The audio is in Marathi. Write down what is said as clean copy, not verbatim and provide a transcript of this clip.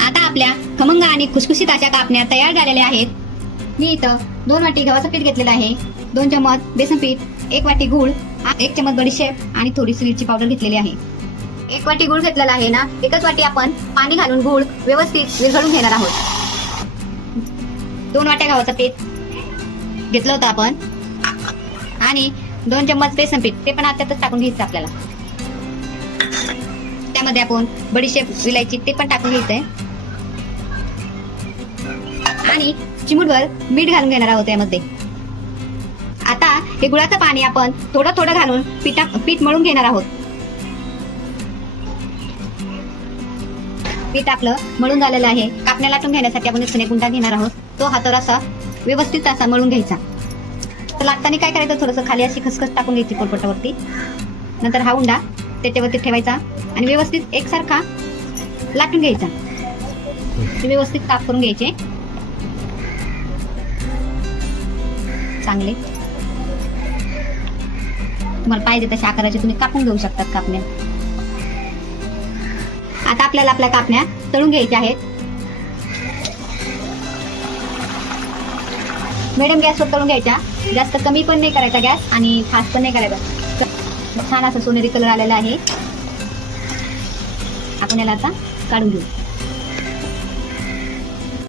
आता आपल्या खमंग आणि खुसखुशीत अशा कापण्या तयार झालेल्या आहेत. मी इथं 2 वाटी गव्हाचं पीठ घेतलेलं आहे, 2 चमच बेसन पीठ, 1 वाटी गूळ, 1 चमच बडीशेप आणि थोडीशी मिरची पावडर घेतलेली आहे. 1 वाटी गूळ घेतलेला आहे ना, 1च वाटी आपण पाणी घालून गूळ व्यवस्थित विरघळून घेणार आहोत. 2 वाट्या गव्हाचं पीठ घेतलं होतं आपण आणि 2 चम्मच बेसन पीठ, ते पण त्यातच टाकून घ्यायचं आपल्याला. त्यामध्ये आपण बडीशेप, विलायची ते पण टाकून घ्यायचंय आणि चिमूटभर मीठ घालून घेणार आहोत यामध्ये. आता हे गुळाचं पाणी आपण थोडं थोडं घालून पीठ मळून घेणार आहोत. पीठ आपलं मळून झालेलं आहे. कापण्या लाटून घेण्यासाठी आपण एक उंडा घेणार आहोत. तो हातावर असा व्यवस्थित असा मळून घ्यायचा. तर लाटताना काय करायचं, थोडंसं खाली अशी खसखस टाकून घ्यायची पोटपोटावरती. नंतर हा उंडा त्याच्यावरती ठेवायचा आणि व्यवस्थित एकसारखा लाटून घ्यायचा. व्यवस्थित काप करून घ्यायचे चांगले. तुम्हाला पाहिजे तशा आकाराचे तुम्ही कापून घेऊ शकतात कापण्या. आता आपल्याला आपल्या कापण्या तळून घ्यायच्या आहेत. मिडियम गॅसवर तळून घ्यायच्या. जास्त कमी पण नाही करायचा गॅस आणि फास्ट पण नाही करायचा. छान असं सोनेरी कलर आलेला आहे. आपण याला आता काढून घेऊ.